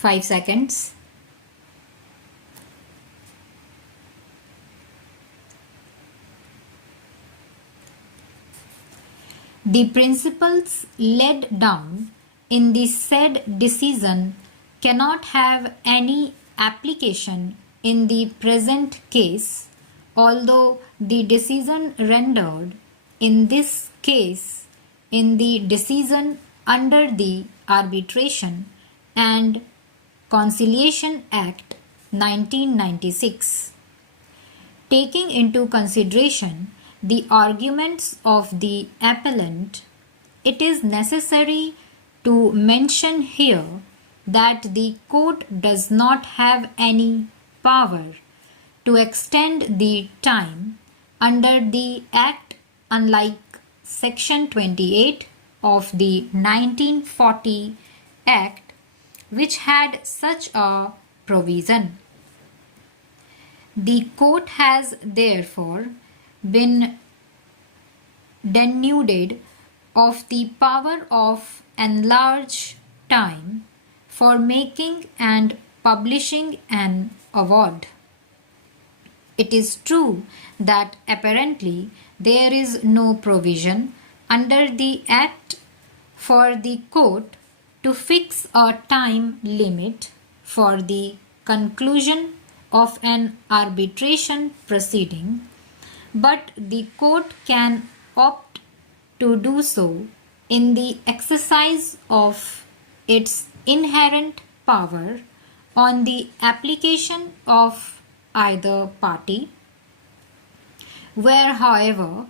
5 seconds. The principles laid down in the said decision cannot have any application in the present case, although the decision rendered in this case in the decision under the Arbitration and Conciliation Act 1996. Taking into consideration the arguments of the appellant, it is necessary to mention here that the court does not have any power to extend the time under the Act, unlike Section 28 of the 1940 Act, which had such a provision. The court has therefore been denuded of the power of enlarged time for making and publishing an award. It is true that apparently there is no provision under the Act for the court to fix a time limit for the conclusion of an arbitration proceeding, but the court can opt to do so in the exercise of its inherent power on the application of either party. Where, however,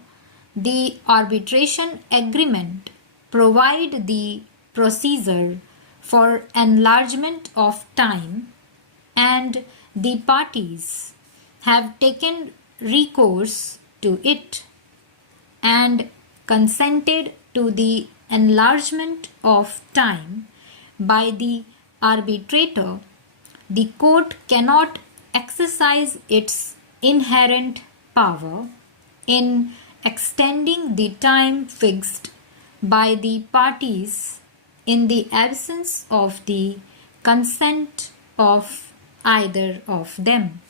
the arbitration agreement provide the procedure for enlargement of time and the parties have taken recourse to it and consented to the enlargement of time by the arbitrator, the court cannot exercise its inherent power in extending the time fixed by the parties in the absence of the consent of either of them.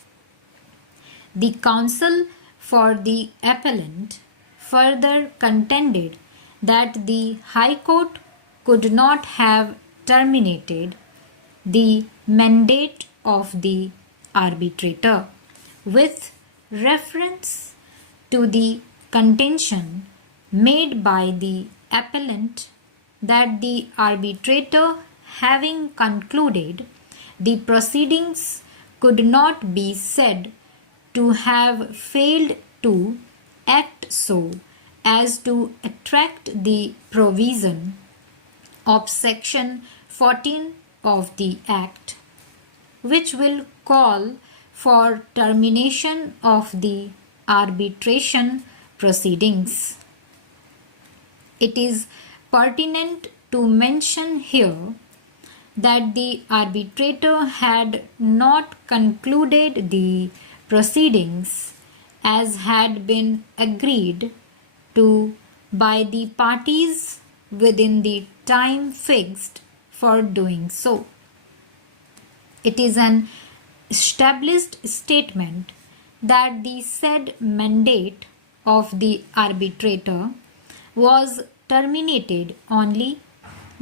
The counsel for the appellant further contended that the High Court could not have terminated the mandate of the arbitrator with reference to the contention made by the appellant that the arbitrator, having concluded the proceedings, could not be said to have failed to act so as to attract the provision of Section 14 of the Act, which will call for termination of the arbitration proceedings. It is pertinent to mention here that the arbitrator had not concluded the proceedings as had been agreed to by the parties within the time fixed for doing so. It is an established statement that the said mandate of the arbitrator was terminated only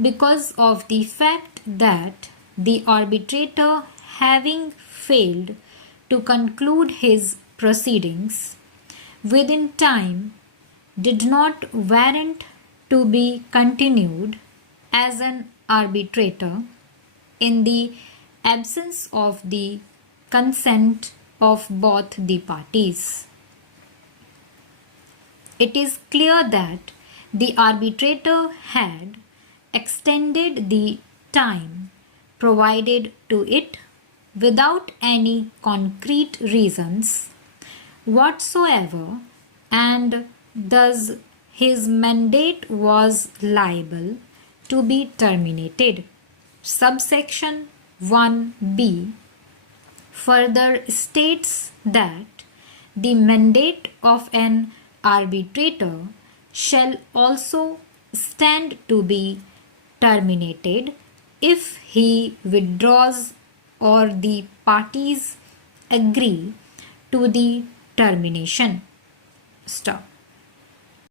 because of the fact that the arbitrator, having failed to conclude his proceedings within time, did not warrant to be continued as an arbitrator in the absence of the consent of both the parties. It is clear that the arbitrator had extended the time provided to it without any concrete reasons whatsoever, and thus his mandate was liable to be terminated. Subsection 1b further states that the mandate of an arbitrator shall also stand to be terminated if he withdraws or the parties agree to the termination. Stop.